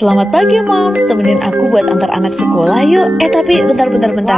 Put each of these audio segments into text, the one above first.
Selamat pagi Moms, temenin aku buat antar anak sekolah yuk. Tapi bentar.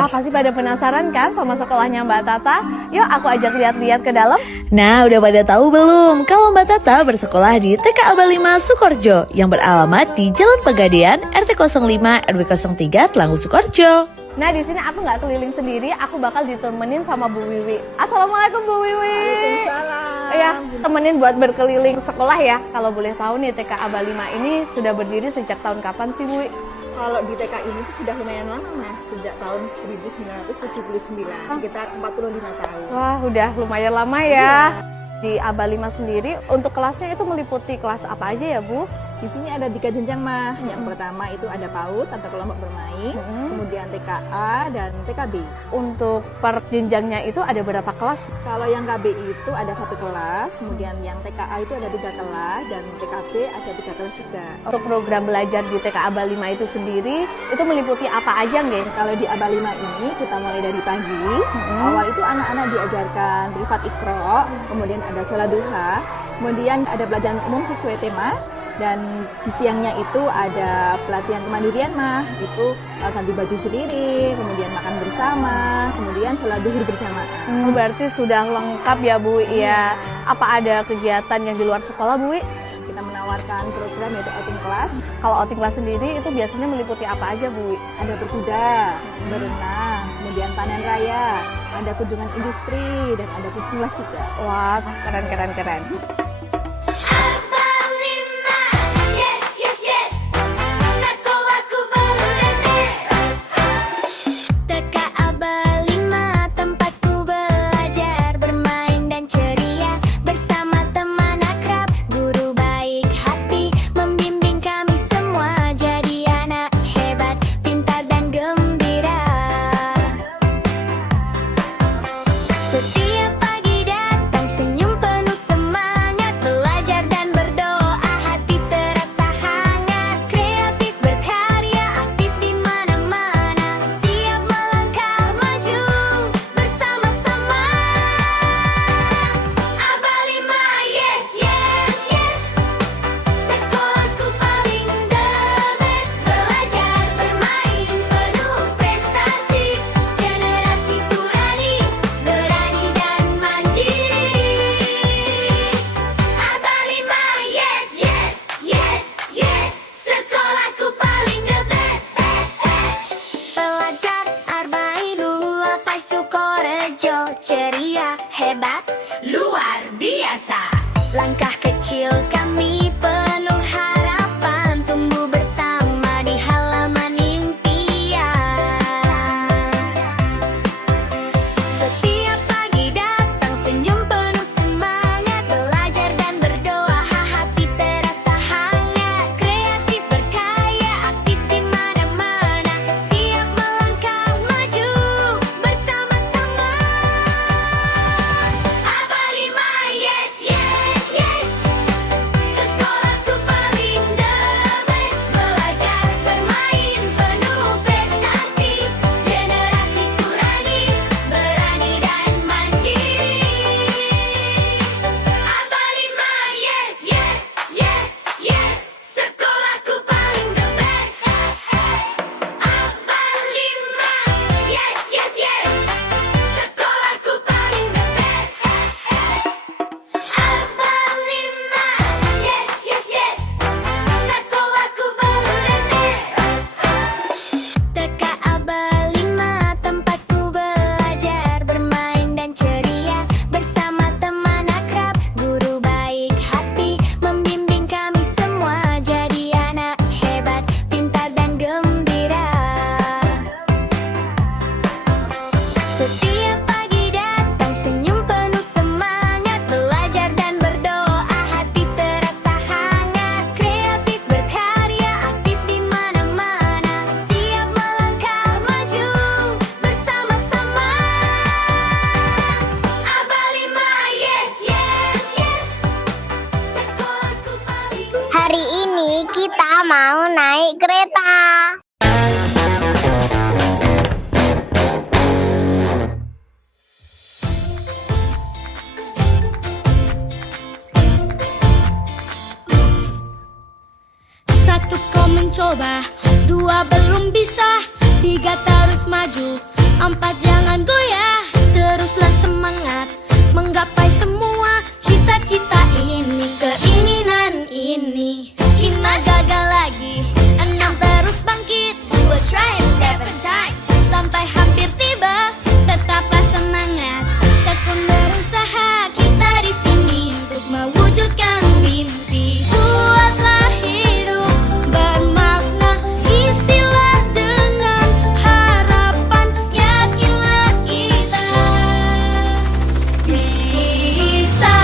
Wah, pasti pada penasaran kan sama sekolahnya Mbak Tata? Yuk aku ajak lihat-lihat ke dalam. Nah, udah pada tahu belum kalau Mbak Tata bersekolah di TK Aba 5 Sukoharjo yang beralamat di Jalan Pegadaian RT 05 RW 03 Telanggu Sukoharjo. Nah, di sini aku nggak keliling sendiri, aku bakal ditemenin sama Bu Wiwi. Assalamualaikum Bu Wiwi. Waalaikumsalam. Ya, temenin buat berkeliling sekolah ya. Kalau boleh tahu nih TK Aba 5 ini sudah berdiri sejak tahun kapan sih Bu? Kalau di TK ini tuh sudah lumayan lama, Mas. Sejak tahun 1979, sekitar 45 tahun. Wah, udah lumayan lama ya. Di Aba 5 sendiri, untuk kelasnya itu meliputi kelas apa aja ya Bu? Di sini ada 3 jenjang, Mah. Yang pertama itu ada PAUD atau kelompok bermain, kemudian TKA dan TKB. Untuk per jenjangnya itu ada berapa kelas? Kalau yang KB itu ada 1 kelas, kemudian yang TKA itu ada 3 kelas, dan TKB ada 3 kelas juga. Untuk program belajar di TK Aba 5 itu sendiri, itu meliputi apa aja nggih? Kalau di Aba 5 ini kita mulai dari pagi. Awal itu anak-anak diajarkan privat ikro, kemudian ada sholat duha, kemudian ada pelajaran umum sesuai tema, dan di siangnya itu ada pelatihan kemandirian, Mah. Itu ganti baju sendiri, kemudian makan bersama, kemudian sholat duhur berjamaah. Berarti sudah lengkap ya Bu ya. Apa ada kegiatan yang di luar sekolah Bu? Kita menawarkan program yaitu outing class. Kalau outing class sendiri itu biasanya meliputi apa aja Bu? Ada berkuda, berenang, kemudian panen raya, ada kunjungan industri, dan ada pukulah juga. Wah, keren. Ceria, hebat, luar biasa. Langkah kecil kami penuh harapan, tumbuh bersama di halaman impian. Setiap pagi datang senyum penuh semangat, belajar dan berdoa, hati terasa hangat. Kreatif berkarya, aktif di mana-mana, siap melangkah maju bersama-sama. Aba 5, yes, yes, yes. Sekolahku paling the best. Belajar, bermain, penuh prestasi. Generasiku berani dan mandiri. Aba 5, yes, yes, yes, yes. Sekolahku paling the best. Aba 5, yes, yes, yes. Sekolahku paling the best. Aba 5, yes, yes, yes. Sekolahku paling the best. TK Aba 5, tempatku belajar, bermain dan ceria, bersama teman akrab, guru baik hati, membimbing kami semua jadi anak hebat, pintar dan gembira. Setiap pagi datang senyum penuh semangat, belajar dan berdoa, hati terasa hangat. Kreatif berkarya, aktif di mana-mana, siap melangkah maju bersama-sama. Aba 5, yes, yes, yes. Sekolahku paling. Hari ini kita mau naik kereta. Satu komentar mencoba, 2 belum bisa, 3 terus maju, 4 jangan goyah, teruslah semangat menggapai semua cita-cita ini, keinginan ini. 5 gagal lagi, 6 terus bangkit, we'll try it 7 times sampai hampir tiba. Tetaplah semangat, tekun berusaha, kita di sini untuk mewujudkan mimpi. Buatlah hidup bermakna, isilah dengan harapan, yakinlah kita bisa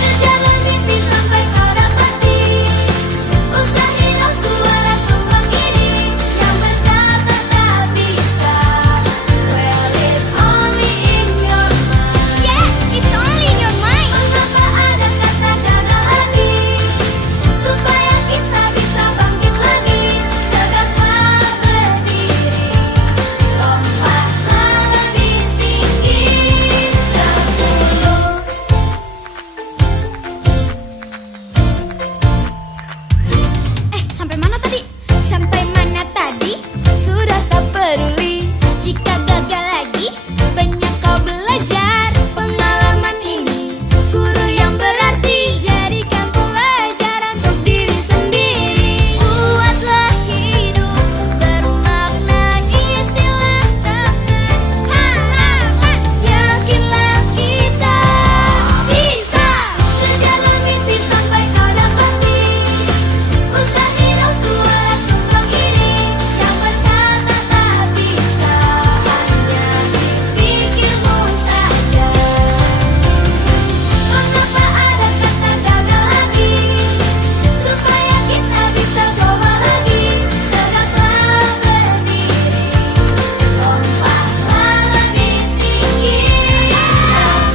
kejarlah mimpi sampai kau dapati. Usaha hidup suara sumbang ini yang berkata tak bisa. Well, it's only in your mind. Yes, it's only in your mind. Mengapa ada kata gagal lagi? Supaya kita bisa bangkit lagi. Tegaklah berdiri, lompatlah lebih tinggi. 10. Sampai mana tadi? Sampai mana tadi? Sudah tak peduli jika gagal lagi. Banyak kau belajar, pengalaman ini guru yang berarti. Jadikan pelajaran untuk diri sendiri. Buatlah hidup bermakna, isilah dengan harapan, yakinlah kita bisa. Kejarlah mimpi sampai kau dapati. Usaha hidup suara sumbang ini yang berkata tak bisa, hanya dipikirmu saja. Mengapa ada kata gagal lagi? Supaya kita bisa coba lagi. Tegaklah berdiri, lompatlah lebih tinggi. 10.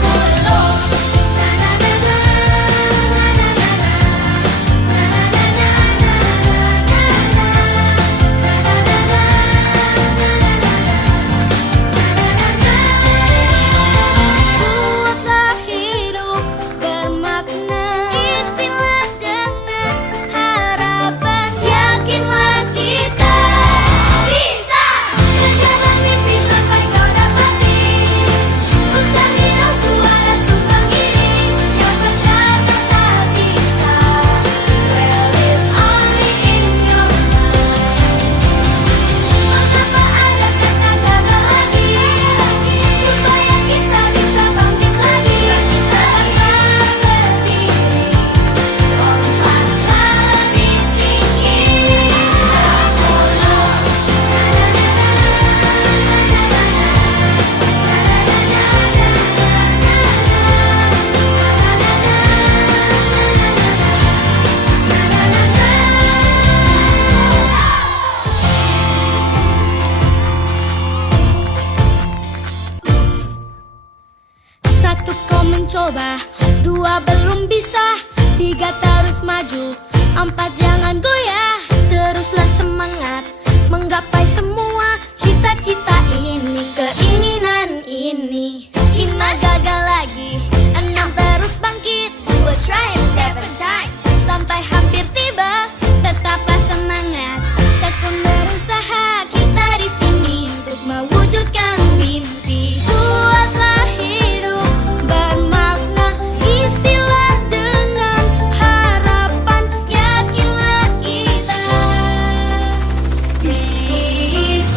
Buatlah hidup bermakna, isilah dengan harapan, yakinlah kita bisa. Kejarlah mimpi sampai kau dapati. Usaha hidup suara sumbang ini yang berkata tak bisa. Well, it's only in your mind. Mengapa ada kata gagal lagi? Supaya kita bisa bangkit lagi. Tegaklah berdiri, lompatlah lebih tinggi. 1 kau mencoba, 2 belum bisa, 3 terus maju, 4 jangan goyah, teruslah semangat menggapai semua cita-cita ini, keinginan ini. 5 gagal lagi, 6 terus bangkit, we'll try it 7 times sampai hampir tiba. Tetaplah semangat, tekun berusaha, kita di sini untuk mewujudkan mimpi. Buatlah hidup bermakna, isilah dengan harapan, yakinlah kita bisa.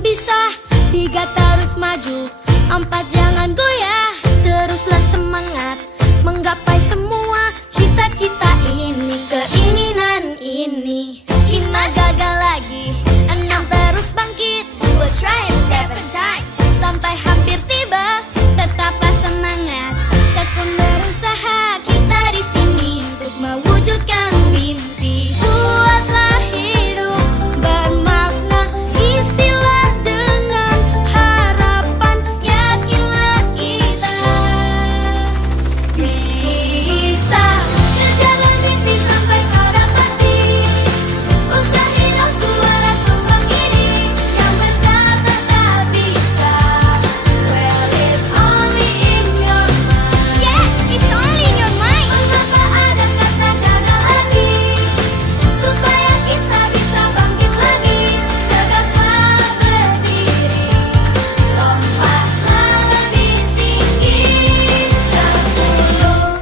belum bisa, 3 terus maju, 4 jangan goyah. Teruslah semangat menggapai semua cita-cita ini, keinginan ini. 5 gagal lagi, 6 terus bangkit. We'll try it 7 times sampai hampir tiba. Tetaplah semangat, tekun berusaha. Kita di sini untuk mewujudkan mimpi. Buatlah hidup bermakna, isilah dengan harapan. Yakinlah kita bisa kejar mimpi sampai kau dapati. Usahin suara sumbang ini yang berkata tak bisa. Well, it's only in your mind. Yes, it's only in your mind. Mengapa ada kata gagal lagi? Supaya kita bisa bangkit lagi. Tegaklah berdiri, lompatlah lebih tinggi. 10.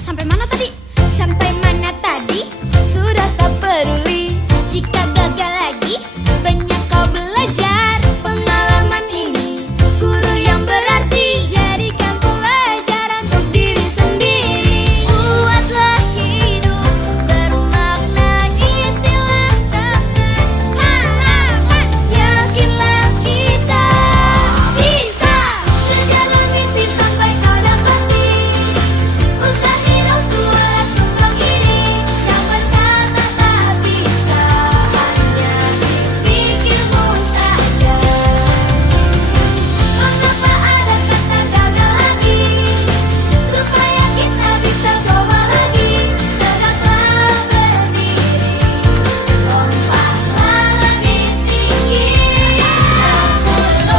Sampai mana tadi? Sampai mana tadi? Sudah tak peduli jika gagal lagi. Banyak kau belajar, pengalaman ini guru yang berarti. Jadikan pelajaran untuk diri sendiri. Buatlah hidup bermakna, isilah dengan harapan. Yakinlah kita bisa kejarlah mimpi sampai kau dapati. Usahin suara sumbang ini yang berkata tak bisa. Hanya pikirmu saja. Mengapa ada kata gagal lagi? Supaya kita bisa coba lagi. Tegaklah berdiri, lompatlah lebih tinggi. 10.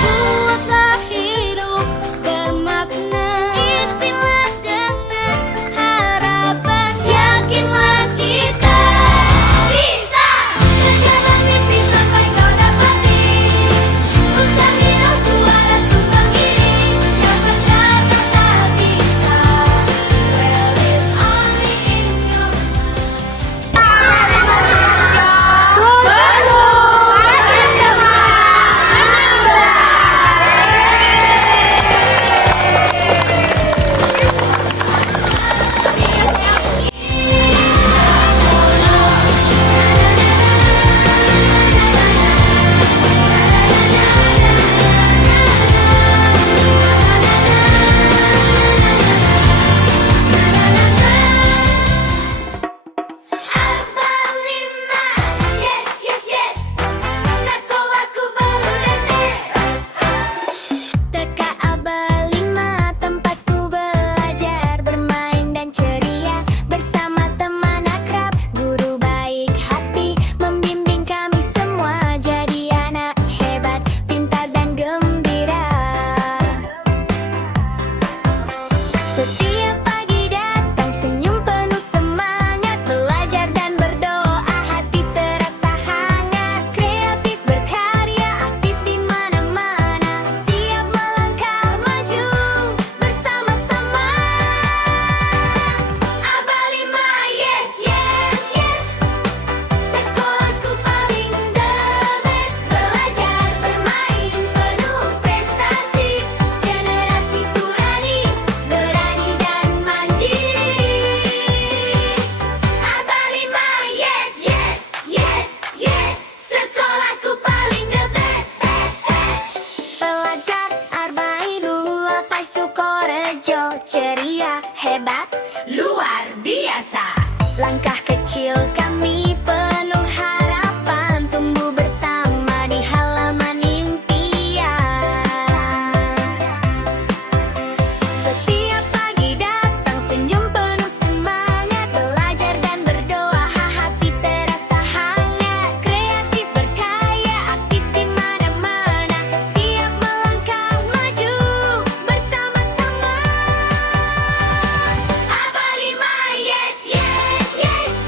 Buatlah hidup bermakna, isilah dengan harapan. Yakinlah kita bisa kejarlah mimpi sampai kau dapati. Usahin suara sumbang ini yang berkata tak bisa. Well, it's only in your Abalima, yes, yes, yes. Sekolahku baru TK Abalima, tempatku belajar, bermain dan ceria bersama teman akrab. Guru baik hati membimbing kami semua jadi anak hebat, pintar dan gembira. Setiap pagi datang senyum penuh semangat, belajar dan berdoa hati terasa hangat. Kreatif berkarya aktif di mana-mana, siap melangkah maju bersama-sama. Abalima, yes, yes, yes. Sekolahku paling the best, belajar bermain penuh prestasi. Generasiku berani dan mandiri. Abalima, yes, yes, yes, yes. Sekolahku paling the best. Pelajar Arbairu Lapai Sukorejo, ceria, hebat, luar biasa. Langkah kecil kami penuh harapan, tumbuh bersama di halaman impian. Setiap pagi datang senyum penuh semangat, belajar dan berdoa hati terasa hangat. Kreatif berkarya aktif di mana-mana, siap melangkah maju bersama-sama. Abalima, yes, yes, yes.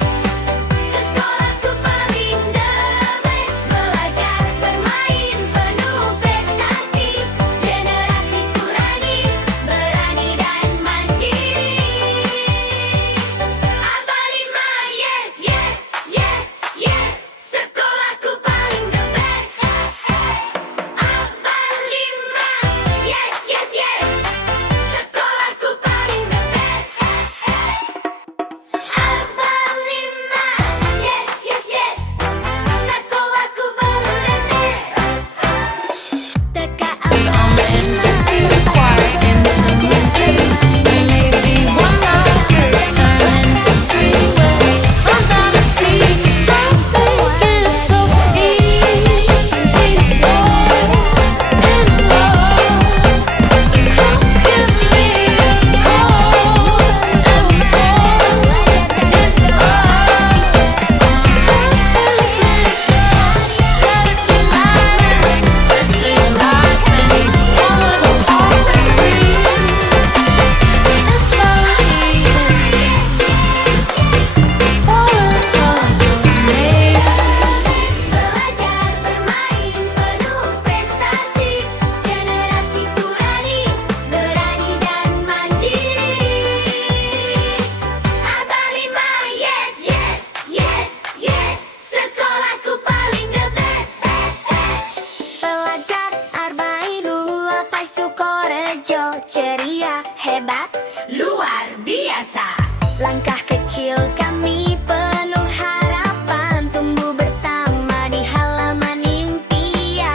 Langkah kecil kami penuh harapan, tumbuh bersama di halaman impian.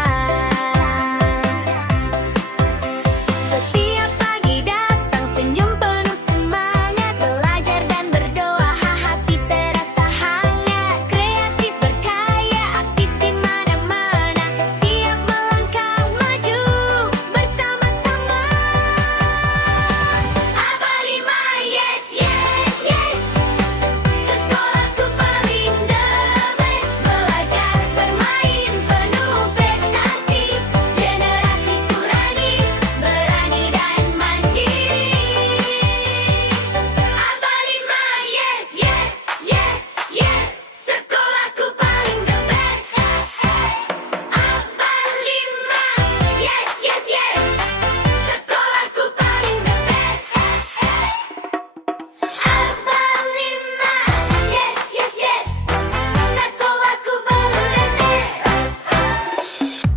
Setiap pagi datang senyum penuh semangat, belajar dan berdoa hati terasa hangat. Kreatif berkarya aktif di mana-mana, siap melangkah maju bersama-sama. Aba 5 yes yes yes, sekolahku paling the best. Belajar bermain penuh prestasi, generasi Turani berani dan mandiri. Aba 5 yes yes yes yes, sekolahku paling the best. Aba 5 yes yes yes, sekolahku paling the best. Aba 5 yes yes yes, sekolahku paling the best.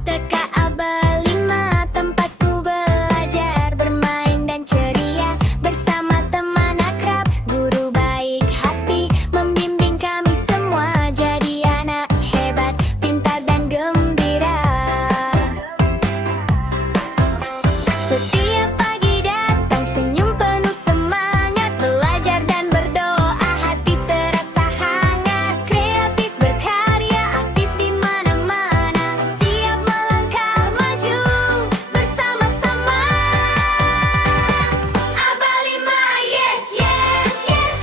TK Aba 5 tempatku belajar, bermain dan ceria bersama teman akrab, guru baik hati membimbing kami semua jadi anak hebat, pintar dan gembira. Setiap pagi datang senyum penuh semangat, belajar dan berdoa hati terasa hangat. Kreatif berkarya aktif di mana-mana, siap melangkah maju bersama-sama. Aba 5 yes yes yes,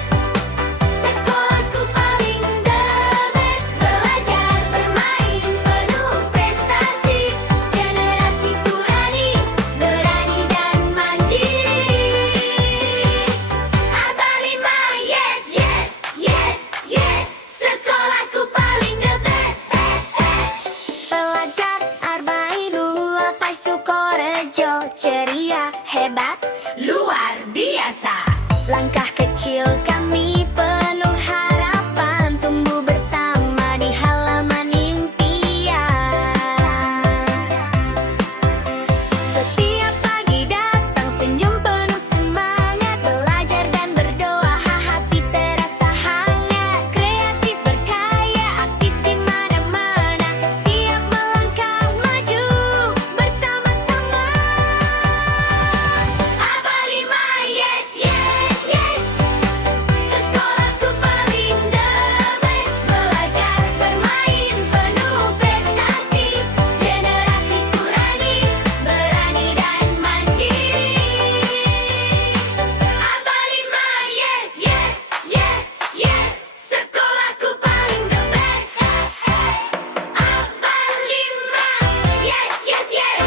sekolahku paling the best. Belajar bermain penuh prestasi, generasi Turani berani dan mandiri. Aba 5 yes yes yes yes, sekolahku paling the best. Pelajar Arbailu Lapai Sukorejo, ceria hebat luar biasa. Langkah kecil kami penuh harapan, tumbuh bersama di halaman impian. Setiap pagi datang senyum penuh semangat, belajar dan berdoa hati terasa hangat. Kreatif berkarya aktif di mana-mana, siap melangkah maju bersama-sama. Aba 5 yes yes yes, sekolahku paling the best. Belajar bermain penuh prestasi, generasi Turani berani dan mandiri. Aba 5 yes yes yes yes, sekolahku paling the best. Aba 5 yes yes yes,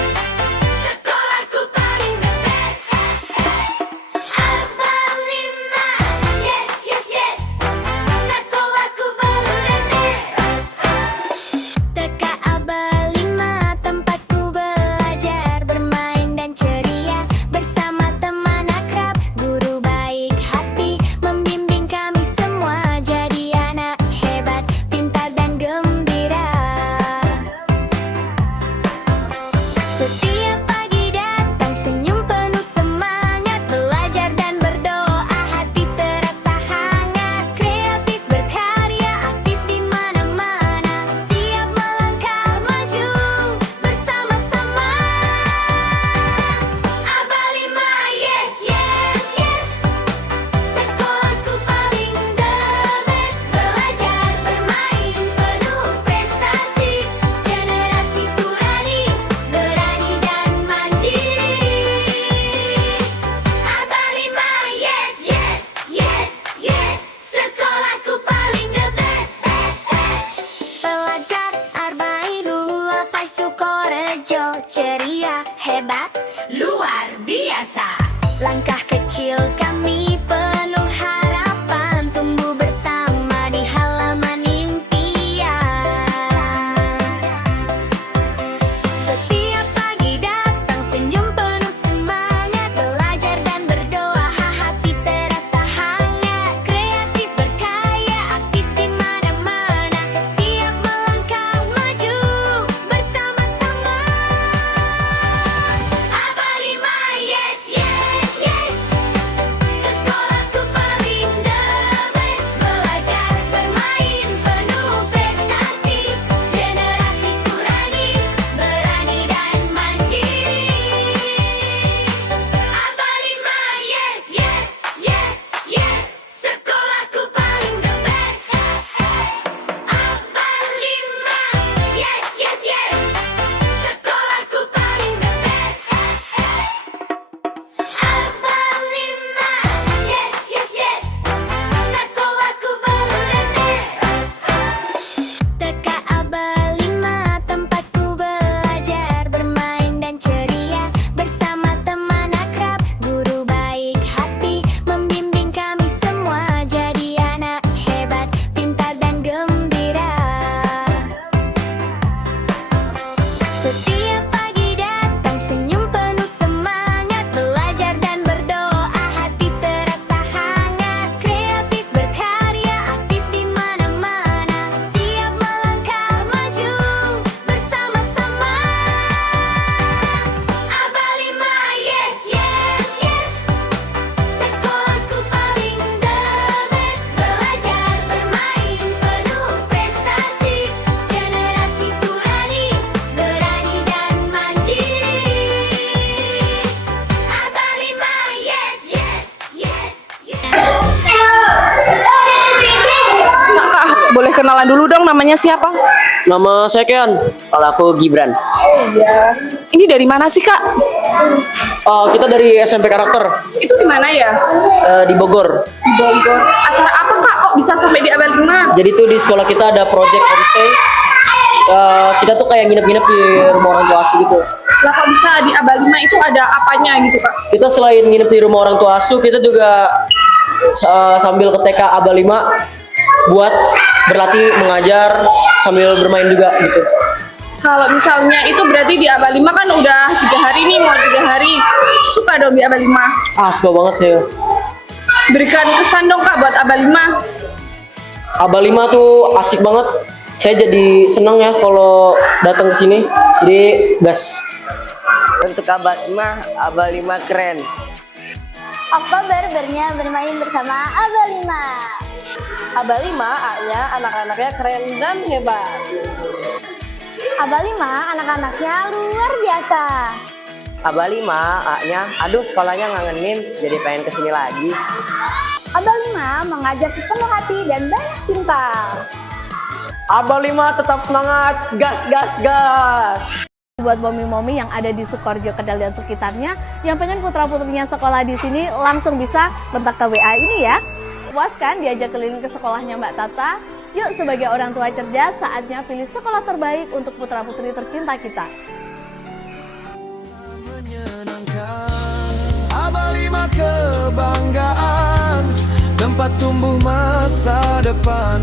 sekolahku paling the best. Aba 5 yes yes yes, sekolahku paling the best. TK Aba 5 tempatku belajar, bermain dan ceria bersama teman akrab, guru baik hati membimbing kami semua jadi anak hebat, pintar dan gembira. Setiap pagi datang senyum penuh semangat, belajar dan berdoa hati terasa hangat. Kreatif berkarya aktif di mana-mana, siap melangkah maju bersama-sama. Aba 5 yes yes yes, sekolahku paling the best. Belajar bermain penuh prestasi, generasi Turani berani dan mandiri. Aba 5 yes yes yes yes, sekolahku paling the best. Pelajar Arbailu Lapai Sukorejo, ceria hebat luar biasa. Langkah kecil kami penuh harapan, tumbuh bersama di halaman impian. Setiap pagi datang senyum penuh semangat, belajar dan berdoa hati terasa hangat. Kreatif berkarya aktif di mana-mana, siap melangkah maju bersama-sama. Aba 5 yes yes yes, Kenalan dulu dong, namanya siapa? Nama saya Kean. Kalau aku Gibran. Ini dari mana sih, Kak? Kita dari SMP Karakter Itu di mana ya? di Bogor. Di Bogor. Acara apa, Kak? Kok bisa sampai di Abal 5? Jadi tuh di sekolah kita ada project homestay. Kita tuh kayak nginep-nginep di rumah orang tua asuh gitu. Lah kok bisa di Abal 5 itu ada apanya gitu, Kak? Kita selain nginep di rumah orang tua asuh, kita juga sambil ke TK Abal 5 buat berlatih mengajar sambil bermain juga gitu. Kalau misalnya itu berarti di Abal 5 kan udah 3 hari nih, mau 3 hari. Suka dong di Abal 5. Suka banget saya. Berikan kesan dong, Kak, buat Abal 5. Abal 5 tuh asik banget. Saya jadi seneng ya kalau datang ke sini. Jadi gas. Untuk Abal 5 keren. Oktober bermain bersama Abal 5. Abal 5 A-nya anak-anaknya keren dan hebat. Abal 5 anak-anaknya luar biasa. Abal 5 A-nya aduh sekolahnya ngangenin jadi pengen kesini lagi. Abal 5 mengajar sepenuh hati dan banyak cinta. Abal 5 tetap semangat. Gas, gas, gas. Buat momi-momi yang ada di Sukoharjo, Kendal dan sekitarnya yang pengen putra-putrinya sekolah di sini langsung bisa kontak ke WA ini ya. Puas kan diajak keliling ke sekolahnya Mbak Tata? Yuk sebagai orang tua cerdas saatnya pilih sekolah terbaik untuk putra-putri tercinta kita. Abal 5 kebanggaan, tempat tumbuh masa depan.